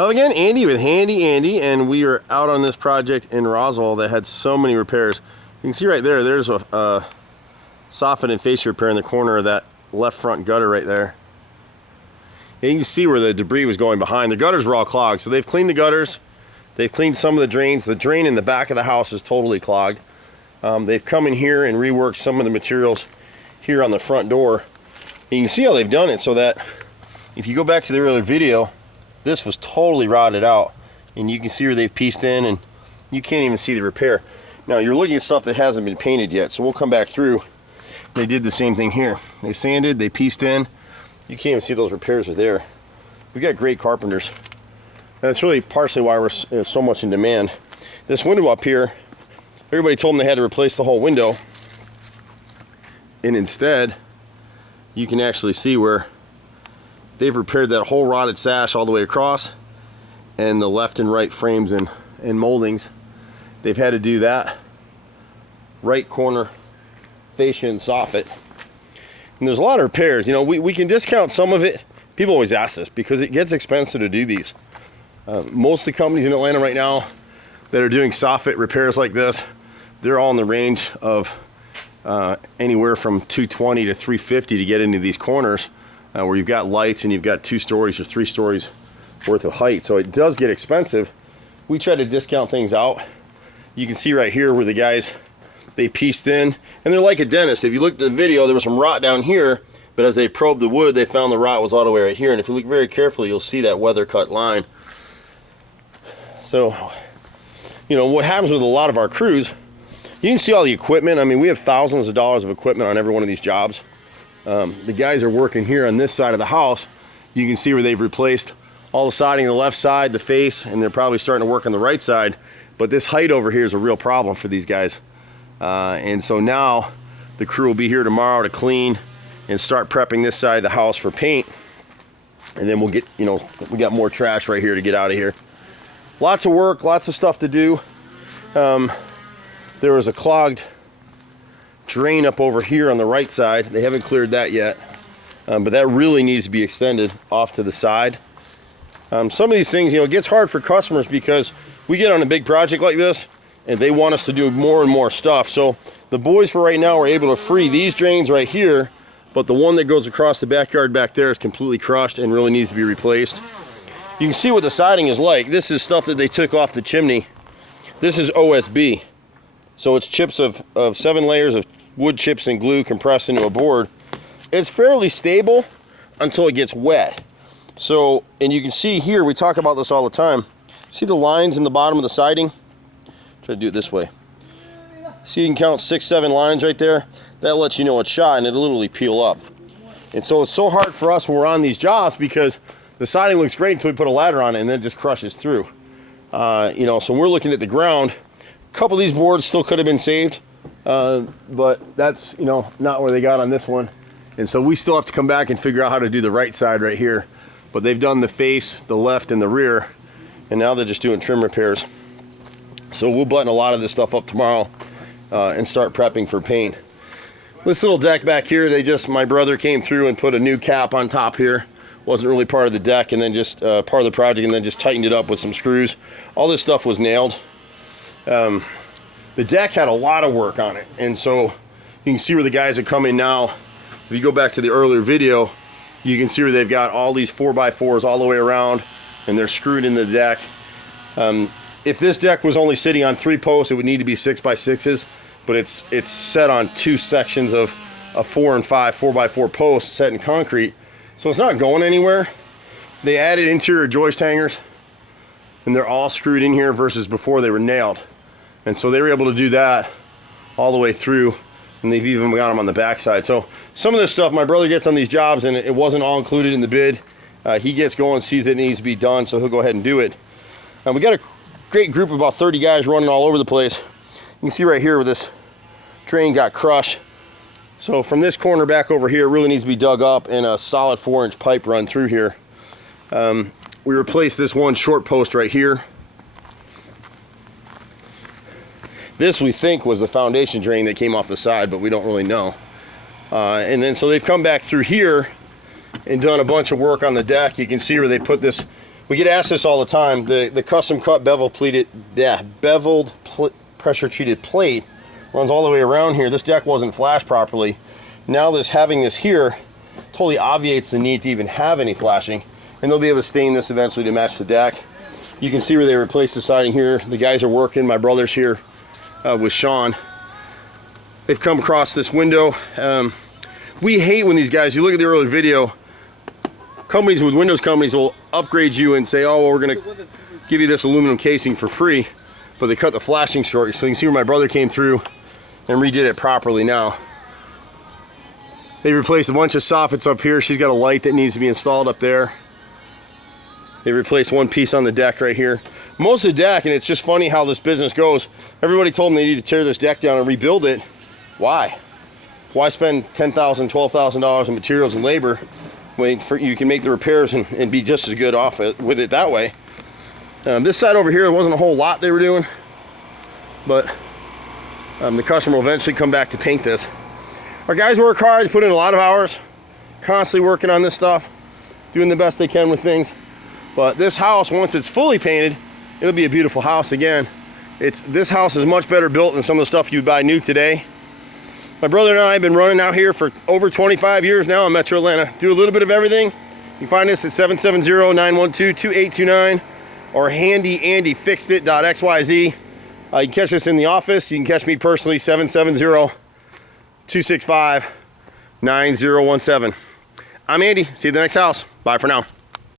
Hello again, Andy with Handy Andy, and we are out on this project in Roswell that had so many repairs. You can see right there, there's a soffit and fascia repair in the corner of that left front gutter right there. And you can see where the debris was going behind. The gutters were all clogged, so they've cleaned the gutters. They've cleaned some of the drains. The drain in the back of the house is totally clogged. They've come in here and reworked some of the materials here on the front door. And you can see how they've done it so that if you go back to the earlier video, this was totally rotted out, and you can see where they've pieced in, and you can't even see the repair. Now you're looking at stuff that hasn't been painted yet, so we'll come back through. They did the same thing here. They sanded, they pieced in. You can't even see those repairs are there. We got great carpenters. And that's really partially why we're so much in demand. This window up here, everybody told them they had to replace the whole window, and instead you can actually see where they've repaired that whole rotted sash all the way across, and the left and right frames and moldings. They've had to do that right corner fascia and soffit. And there's a lot of repairs. You know, we can discount some of it. People always ask this because it gets expensive to do these. Most of the companies in Atlanta right now that are doing soffit repairs like this, they're all in the range of anywhere from $220 to $350 to get into these corners. Where you've got lights and you've got 2 stories or 3 stories worth of height. So it does get expensive. We try to discount things out. You can see right here where the guys, they pieced in, and they're like a dentist. If you look at the video, there was some rot down here, but as they probed the wood, they found the rot was all the way right here. And if you look very carefully, you'll see that weather cut line. So, you know, what happens with a lot of our crews, you can see all the equipment. I mean, we have thousands of dollars of equipment on every one of these jobs. The guys are working here on this side of the house. You can see where they've replaced all the siding on the left side, the face, and they're probably starting to work on the right side. But this height over here is a real problem for these guys. And so now the crew will be here tomorrow to clean and start prepping this side of the house for paint. And then we'll get, you know, we got more trash right here to get out of here. Lots of work, lots of stuff to do. There was a clogged drain up over here on the right side. They haven't cleared that yet, but that really needs to be extended off to the side. Some of these things, you know, it gets hard for customers because we get on a big project like this and they want us to do more and more stuff. So the boys for right now are able to free these drains right here, but the one that goes across the backyard back there is completely crushed and really needs to be replaced. You can see what the siding is like. This is stuff that they took off the chimney. This is OSB. So it's chips of 7 layers of wood chips and glue compressed into a board. It's fairly stable until it gets wet. So, and you can see here, we talk about this all the time. See the lines in the bottom of the siding? Try to do it this way. See, you can count 6, 7 lines right there. That lets you know it's shot, and it'll literally peel up. And so it's so hard for us when we're on these jobs because the siding looks great until we put a ladder on it and then it just crushes through. You know, so we're looking at the ground. A couple of these boards still could have been saved. But that's, you know, not where they got on this one. And so we still have to come back and figure out how to do the right side right here. But they've done the face, the left, and the rear, and now they're just doing trim repairs. So we'll button a lot of this stuff up tomorrow and start prepping for paint. This little deck back here, my brother came through and put a new cap on top here. Wasn't really part of the deck, and then just part of the project, and then just tightened it up with some screws. All this stuff was nailed. The deck had a lot of work on it, and so you can see where the guys are coming now. If you go back to the earlier video, you can see where they've got all these 4x4s all the way around, and they're screwed into the deck. If this deck was only sitting on 3 posts, it would need to be 6x6s, but it's set on 2 sections of a 4 and 5 4x4 posts set in concrete, so it's not going anywhere. They added interior joist hangers, and they're all screwed in here versus before they were nailed. And so they were able to do that all the way through, and they've even got them on the backside. So some of this stuff my brother gets on these jobs, and it wasn't all included in the bid. He gets going, sees it needs to be done, so he'll go ahead and do it. We got a great group of about 30 guys running all over the place. You can see right here where this drain got crushed. So from this corner back over here, it really needs to be dug up and a solid 4-inch pipe run through here. We replaced this one short post right here. This we think was the foundation drain that came off the side, but we don't really know. And then so they've come back through here and done a bunch of work on the deck. You can see where they put this We get asked this all the time. The custom cut beveled pressure treated plate runs all the way around here. This deck wasn't flashed properly. Now having this here totally obviates the need to even have any flashing, and they'll be able to stain this eventually to match the deck. You can see where they replaced the siding here. The guys are working. My brother's here with Sean. They've come across this window. We hate when these guys, you look at the earlier video, companies with windows companies will upgrade you and say, oh, well, we're going to give you this aluminum casing for free, but they cut the flashing short. So you can see where my brother came through and redid it properly now. They replaced a bunch of soffits up here. She's got a light that needs to be installed up there. They replaced one piece on the deck right here. Most of the deck, and it's just funny how this business goes, everybody told them they need to tear this deck down and rebuild it. Why? Why spend $10,000, $12,000 in materials and labor when you can make the repairs and be just as good off with it that way? This side over here, there wasn't a whole lot they were doing, but the customer will eventually come back to paint this. Our guys work hard. They put in a lot of hours, constantly working on this stuff, doing the best they can with things. But this house, once it's fully painted, it'll be a beautiful house again. This house is much better built than some of the stuff you'd buy new today. My brother and I have been running out here for over 25 years now in Metro Atlanta. Do a little bit of everything. You can find us at 770-912-2829 or handyandyfixedit.xyz. You can catch us in the office. You can catch me personally, 770-265-9017. I'm Andy. See you at the next house. Bye for now.